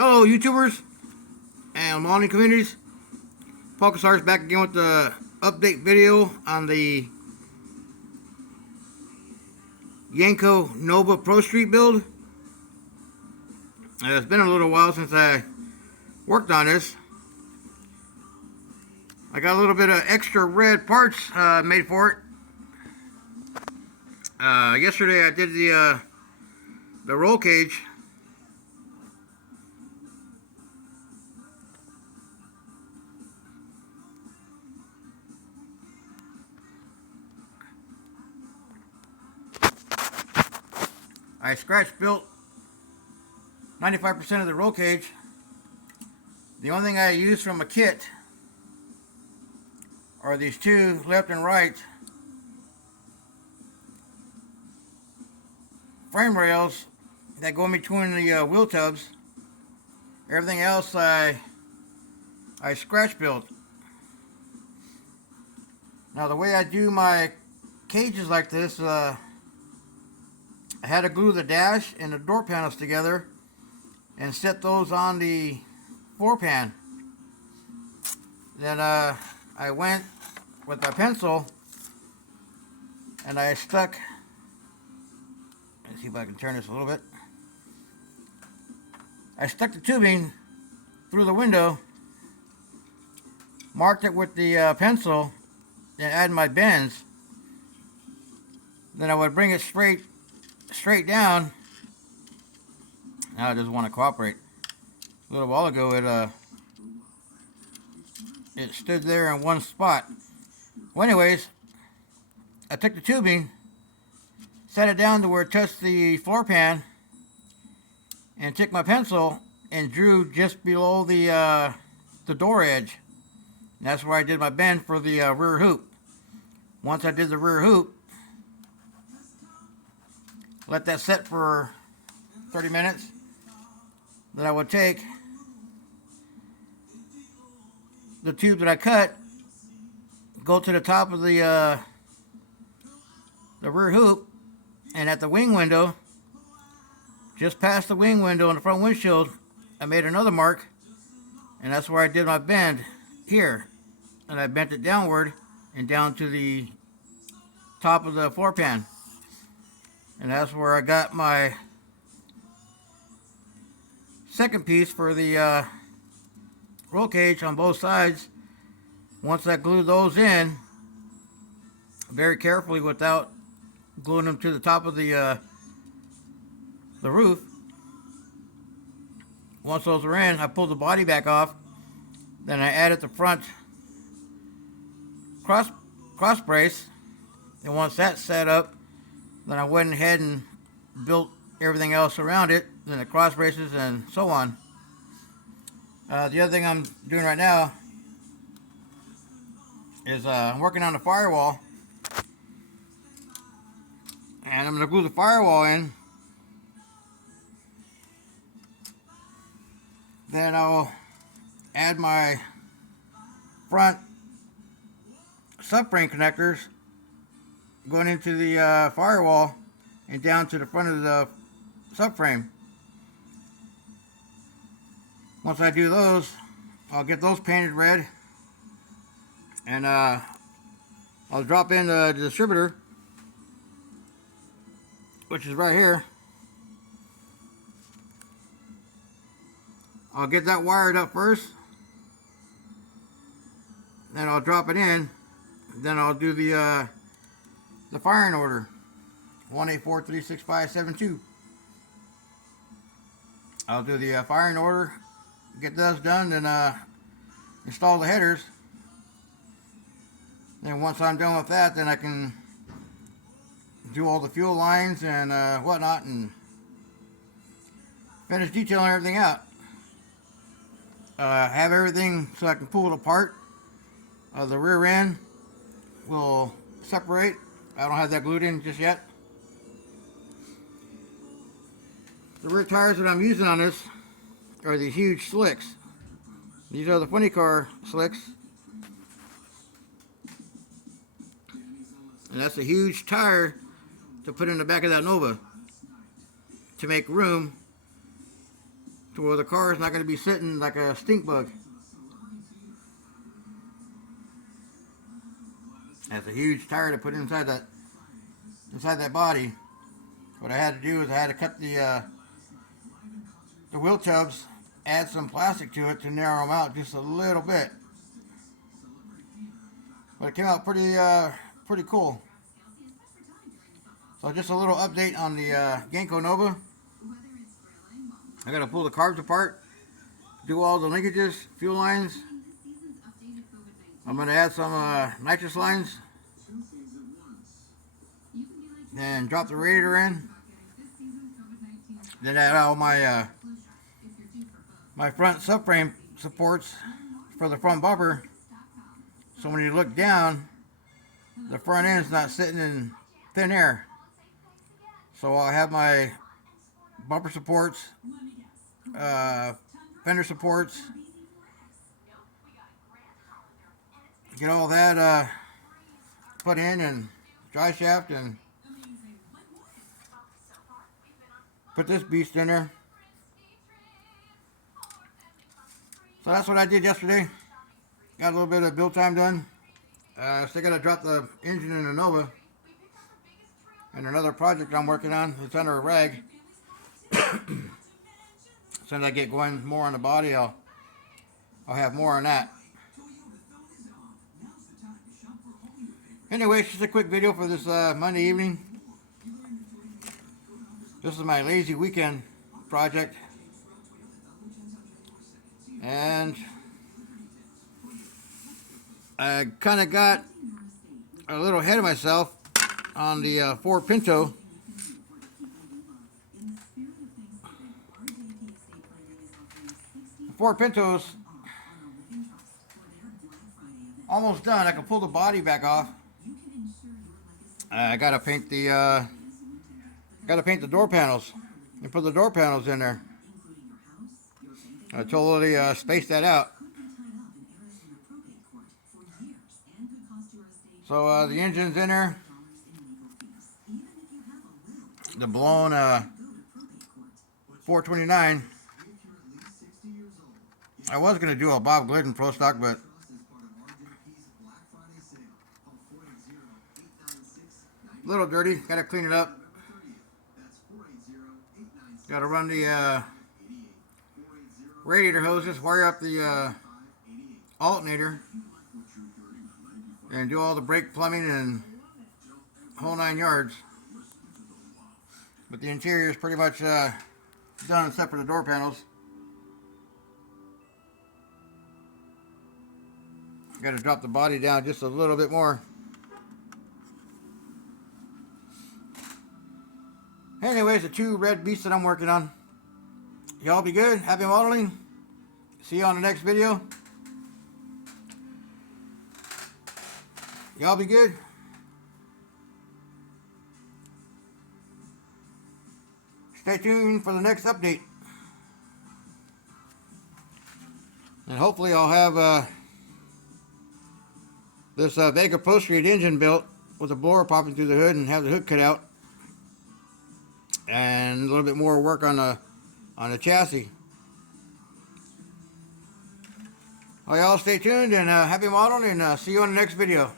Hello, YouTubers and modeling communities. Polkasar's back again with the update video on the Yenko Nova Pro Street build. It's been a little while since I worked on this. I got a little bit of extra red parts made for it. Yesterday I did the roll cage. I scratch built 95% of the roll cage. The only thing I used from a kit are these two left and right frame rails that go in between the wheel tubs. Everything else I scratch built. Now the way I do my cages like this, I had to glue the dash and the door panels together and set those on the floor pan. Then I went with a pencil and I stuck, let's see if I can turn this a little bit. I stuck the tubing through the window, marked it with the pencil, and add my bends. Then I would bring it straight down. Now it doesn't want to cooperate. A little while ago it stood there in one spot. Well, anyways, I took the tubing, set it down to where it touched the floor pan, and took my pencil and drew just below the door edge. And that's where I did my bend for the rear hoop. Once I did the rear hoop, let that set for 30 minutes. Then I would take the tube that I cut, go to the top of the rear hoop, and at the wing window, just past the wing window in the front windshield, I made another mark, and that's where I did my bend here. And I bent it downward and down to the top of the floor pan. And that's where I got my second piece for the roll cage on both sides. Once I glued those in very carefully without gluing them to the top of the roof. Once those are in, I pulled the body back off. Then I added the front cross brace. And once that's set up, then I went ahead and built everything else around it, then the cross braces and so on. The other thing I'm doing right now is I'm working on the firewall. And I'm going to glue the firewall in. Then I'll add my front subframe connectors going into the firewall and down to the front of the subframe. Once I do those, I'll get those painted red, and I'll drop in the distributor, which is right here. I'll get that wired up first, then I'll drop it in, then I'll do the firing order 184-36572. I'll do the firing order, get those done, then install the headers. Then once I'm done with that, then I can do all the fuel lines and whatnot and finish detailing everything out. Have everything so I can pull it apart. The rear end will separate. I don't have that glued in just yet. The rear tires that I'm using on this are these huge slicks. These are the funny car slicks. And that's a huge tire to put in the back of that Nova to make room to where the car is not going to be sitting like a stink bug. That's a huge tire to put inside that body. What I had to do is I had to cut the wheel tubs, add some plastic to it to narrow them out just a little bit. But it came out pretty cool. So just a little update on the Genco Nova. I got to pull the carbs apart, do all the linkages, fuel lines. I'm going to add some nitrous lines and drop the radiator in. Then add all my my front subframe supports for the front bumper. So when you look down, the front end's not sitting in thin air. So I'll have my bumper supports, fender supports, get all that put in and dry shaft and put this beast in there. So that's what I did yesterday. Got a little bit of build time done. Still got to drop the engine in the Nova. And another project I'm working on, it's under a rag. As soon as I get going more on the body, I'll have more on that. Anyway, it's just a quick video for this Monday evening. This is my lazy weekend project. And I kind of got a little ahead of myself on the Ford Pinto. The Ford Pinto's almost done. I can pull the body back off. I gotta paint the door panels and put the door panels in there. I totally spaced that out. So the engine's in there. The blown 429. I was going to do a Bob Glidden Pro Stock, but a little dirty. Got to clean it up. Got to run the radiator hoses, wire up the alternator, and do all the brake plumbing and whole 9 yards. But the interior is pretty much done except for the door panels. Got to drop the body down just a little bit more. Anyways, the 2 red beasts that I'm working on. Y'all be good. Happy modeling. See you on the next video. Y'all be good. Stay tuned for the next update. And hopefully I'll have this Vega Pro Street engine built with a blower popping through the hood and have the hood cut out. And a little bit more work on the chassis. Well, y'all stay tuned and happy modeling, and see you on the next video.